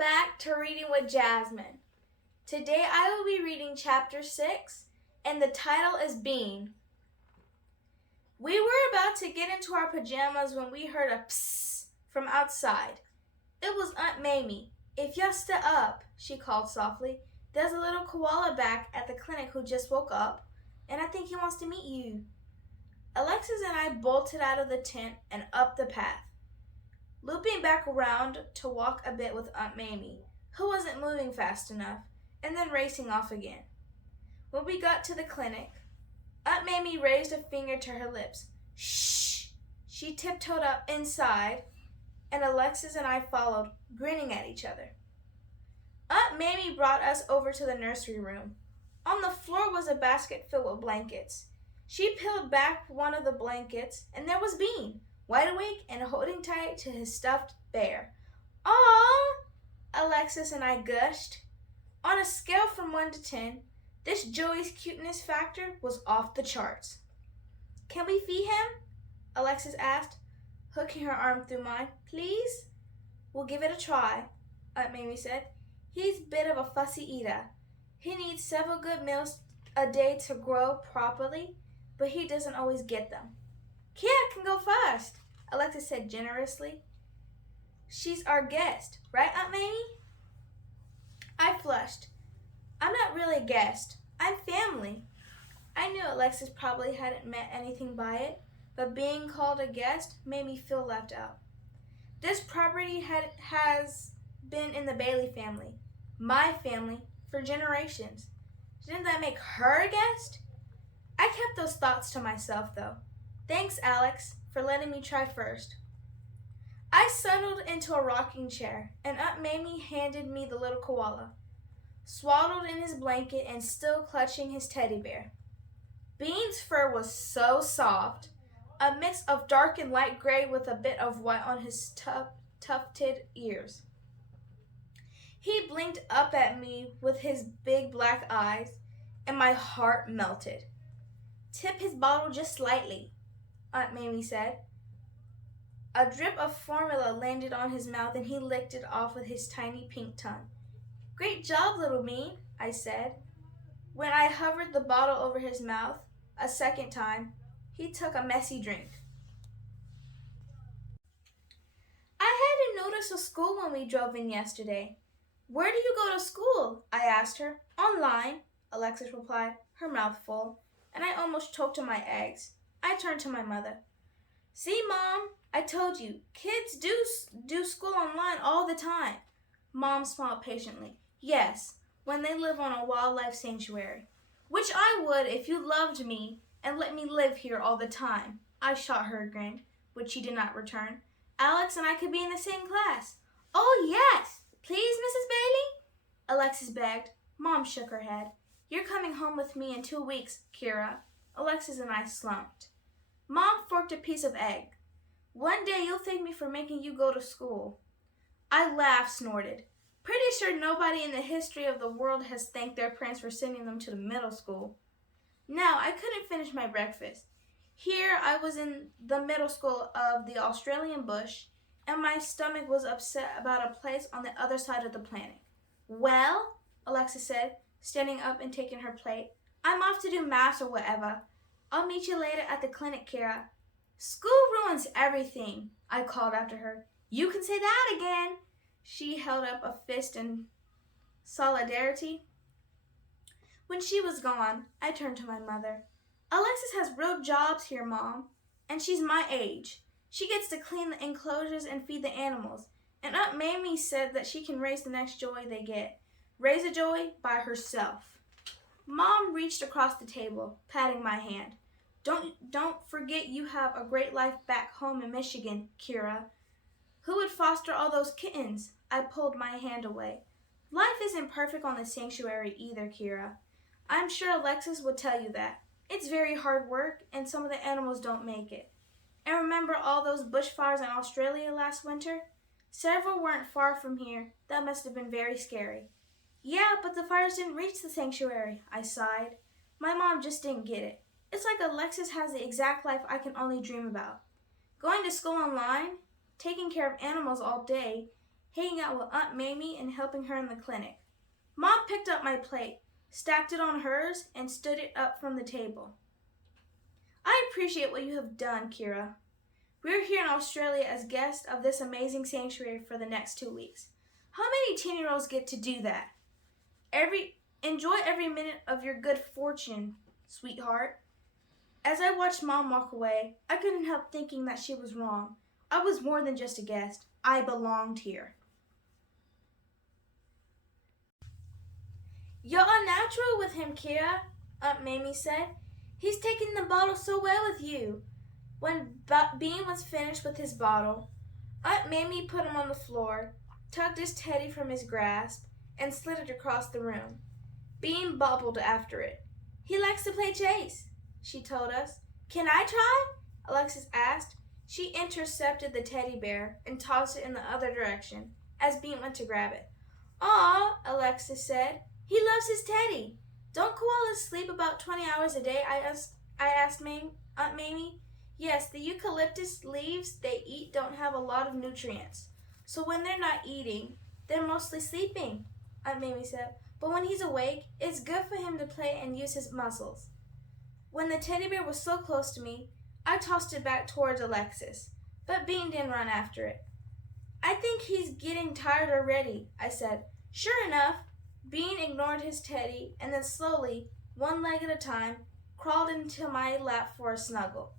back to Reading with Jasmine. Today I will be reading chapter 6, and the title is Bean. We were about to get into our pajamas when we heard a psst from outside. It was Aunt Mamie. "If you step up," she called softly. "There's a little koala back at the clinic who just woke up, and I think he wants to meet you." Alexis and I bolted out of the tent and up the path, looping back around to walk a bit with Aunt Mamie, who wasn't moving fast enough, and then racing off again. When we got to the clinic, Aunt Mamie raised a finger to her lips. "Shh!" She tiptoed up inside, and Alexis and I followed, grinning at each other. Aunt Mamie brought us over to the nursery room. On the floor was a basket filled with blankets. She peeled back one of the blankets, and there was Bean, wide awake and holding tight to his stuffed bear. "Aw!" Alexis and I gushed. On a scale from 1 to 10, this Joey's cuteness factor was off the charts. "Can we feed him?" Alexis asked, hooking her arm through mine. "Please?" "We'll give it a try," Aunt Mamie said. "He's a bit of a fussy eater. He needs several good meals a day to grow properly, but he doesn't always get them." "Kira can go first," Alexis said generously. "She's our guest, right, Aunt Mamie?" I flushed. "I'm not really a guest. I'm family." I knew Alexis probably hadn't meant anything by it, but being called a guest made me feel left out. This property has been in the Bailey family, my family, for generations. Didn't that make her a guest? I kept those thoughts to myself, though. "Thanks, Alex, for letting me try first." I settled into a rocking chair, and Aunt Mamie handed me the little koala, swaddled in his blanket and still clutching his teddy bear. Bean's fur was so soft, a mix of dark and light gray with a bit of white on his tufted ears. He blinked up at me with his big black eyes, and my heart melted. "Tip his bottle just slightly," Aunt Mamie said. A drip of formula landed on his mouth, and he licked it off with his tiny pink tongue. "Great job, little Bean," I said. When I hovered the bottle over his mouth a second time, he took a messy drink. I hadn't noticed a school when we drove in yesterday. "Where do you go to school?" I asked her. "Online," Alexis replied, her mouth full, and I almost choked on my eggs. I turned to my mother. "See, Mom, I told you, kids do school online all the time." Mom smiled patiently. "Yes, when they live on a wildlife sanctuary. Which I would if you loved me and let me live here all the time." I shot her a grin, which she did not return. "Alex and I could be in the same class." "Oh, yes, please, Mrs. Bailey," Alexis begged. Mom shook her head. "You're coming home with me in 2 weeks, Kira." Alexis and I slumped. Mom forked a piece of egg. "One day you'll thank me for making you go to school." I laughed, snorted. Pretty sure nobody in the history of the world has thanked their parents for sending them to the middle school. Now, I couldn't finish my breakfast. Here I was in the middle school of the Australian bush, and my stomach was upset about a place on the other side of the planet. "Well," Alexis said, standing up and taking her plate, "I'm off to do maths or whatever. I'll meet you later at the clinic, Kira." "School ruins everything," I called after her. "You can say that again." She held up a fist in solidarity. When she was gone, I turned to my mother. "Alexis has real jobs here, Mom, and she's my age. She gets to clean the enclosures and feed the animals, and Aunt Mamie said that she can raise the next joey they get. Raise a joey by herself." Mom reached across the table, patting my hand. Don't forget you have a great life back home in Michigan, Kira. Who would foster all those kittens?" I pulled my hand away. "Life isn't perfect on the sanctuary either, Kira. I'm sure Alexis would tell you that. It's very hard work, and some of the animals don't make it. And remember all those bushfires in Australia last winter? Several weren't far from here. That must have been very scary." "Yeah, but the fires didn't reach the sanctuary," I sighed. My mom just didn't get it. It's like Alexis has the exact life I can only dream about. Going to school online, taking care of animals all day, hanging out with Aunt Mamie and helping her in the clinic. Mom picked up my plate, stacked it on hers, and stood it up from the table. I appreciate what you have done, Kira. We're here in Australia as guests of this amazing sanctuary for the next 2 weeks. How many 10-year-olds get to do that? Enjoy every minute of your good fortune, sweetheart. As I watched Mom walk away, I couldn't help thinking that she was wrong. I was more than just a guest. I belonged here. You're unnatural with him, Kira, Aunt Mamie said. He's taking the bottle so well with you. When Bean was finished with his bottle, Aunt Mamie put him on the floor, tugged his teddy from his grasp, and slid it across the room. Bean bobbled after it. He likes to play chase, she told us. Can I try? Alexis asked. She intercepted the teddy bear and tossed it in the other direction as Bean went to grab it. Aw, Alexis said. He loves his teddy. Don't koalas sleep about 20 hours a day? I asked Aunt Mamie. Yes, the eucalyptus leaves they eat don't have a lot of nutrients. So when they're not eating, they're mostly sleeping, Aunt Mamie said. But when he's awake, it's good for him to play and use his muscles. When the teddy bear was so close to me, I tossed it back towards Alexis, but Bean didn't run after it. I think he's getting tired already, I said. Sure enough, Bean ignored his teddy and then slowly, one leg at a time, crawled into my lap for a snuggle.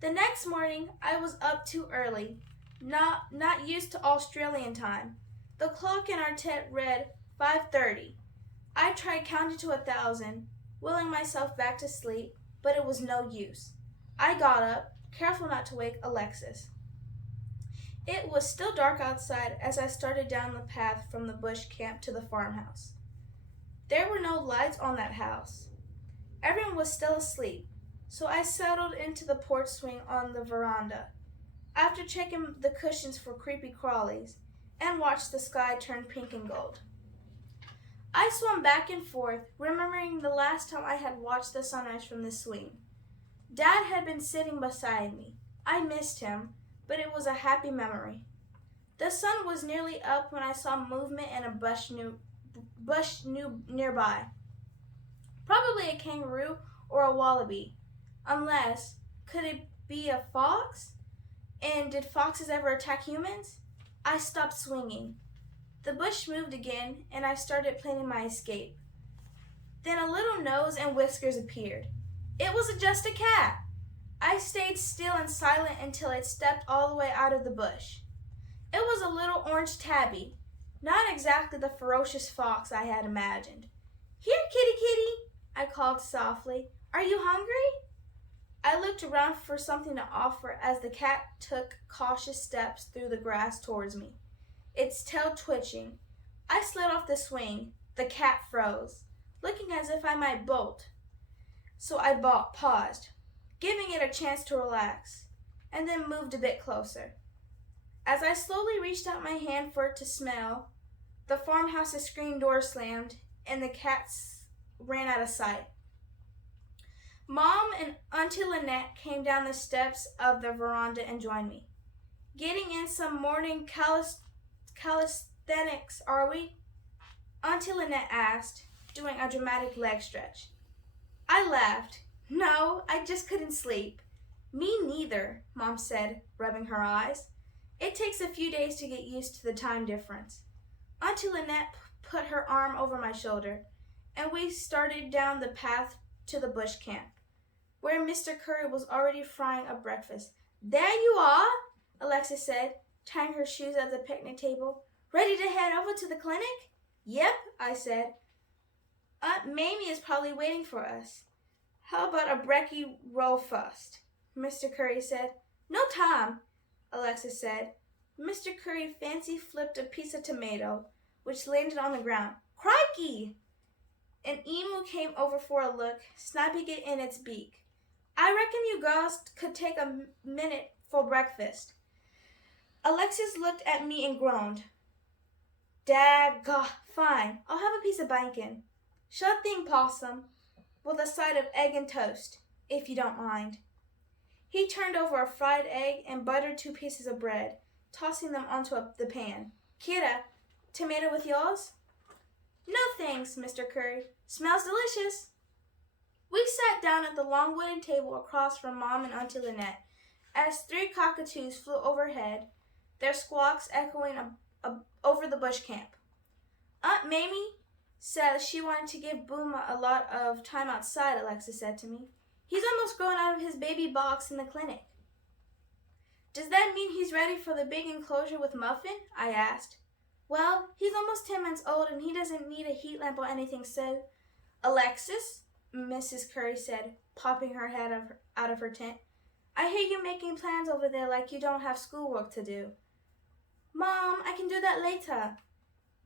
The next morning, I was up too early, not used to Australian time. The clock in our tent read 5:30. I tried counting to 1,000, willing myself back to sleep, but it was no use. I got up, careful not to wake Alexis. It was still dark outside as I started down the path from the bush camp to the farmhouse. There were no lights on that house. Everyone was still asleep, so I settled into the porch swing on the veranda, after checking the cushions for creepy crawlies, and watched the sky turn pink and gold. I swung back and forth, remembering the last time I had watched the sunrise from the swing. Dad had been sitting beside me. I missed him, but it was a happy memory. The sun was nearly up when I saw movement in a bush nearby. Probably a kangaroo or a wallaby. Unless, could it be a fox? And did foxes ever attack humans? I stopped swinging. The bush moved again, and I started planning my escape. Then a little nose and whiskers appeared. It was just a cat. I stayed still and silent until it stepped all the way out of the bush. It was a little orange tabby, not exactly the ferocious fox I had imagined. Here, kitty, kitty, I called softly. Are you hungry? I looked around for something to offer as the cat took cautious steps through the grass towards me, its tail twitching. I slid off the swing. The cat froze, looking as if I might bolt. So I paused, giving it a chance to relax, and then moved a bit closer. As I slowly reached out my hand for it to smell, the farmhouse's screen door slammed, and the cats ran out of sight. Mom and Auntie Lynette came down the steps of the veranda and joined me. Getting in some morning calisthenics, are we? Auntie Lynette asked, doing a dramatic leg stretch. I laughed. No, I just couldn't sleep. Me neither, Mom said, rubbing her eyes. It takes a few days to get used to the time difference. Auntie Lynette put her arm over my shoulder, and we started down the path to the bush camp, where Mr. Curry was already frying up breakfast. There you are, Alexis said, tying her shoes at the picnic table. Ready to head over to the clinic? Yep, I said. Aunt Mamie is probably waiting for us. How about a brekkie roll first? Mr. Curry said. No time, Alexis said. Mr. Curry fancy flipped a piece of tomato, which landed on the ground. Crikey! An emu came over for a look, snapping it in its beak. I reckon you girls could take a minute for breakfast. Alexis looked at me and groaned. Daggone, fine, I'll have a piece of bacon. Sure thing, Possum, with a side of egg and toast, if you don't mind. He turned over a fried egg and buttered 2 pieces of bread, tossing them onto the pan. Kira, tomato with yours? No thanks, Mr. Curry. Smells delicious. We sat down at the long wooden table across from Mom and Auntie Lynette as 3 cockatoos flew overhead, their squawks echoing over the bush camp. Aunt Mamie says she wanted to give Booma a lot of time outside, Alexis said to me. He's almost grown out of his baby box in the clinic. Does that mean he's ready for the big enclosure with Muffin? I asked. Well, he's almost 10 months old and he doesn't need a heat lamp or anything, so... Alexis, Mrs. Curry said, popping her head out of her tent. I hear you making plans over there like you don't have schoolwork to do. Mom, I can do that later.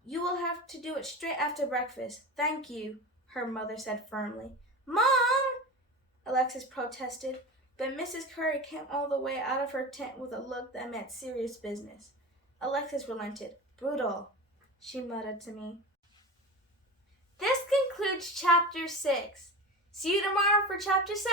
You will have to do it straight after breakfast. Thank you, her mother said firmly. Mom! Alexis protested, but Mrs. Curry came all the way out of her tent with a look that meant serious business. Alexis relented. Brutal, she muttered to me. This concludes Chapter 6. See you tomorrow for Chapter 7.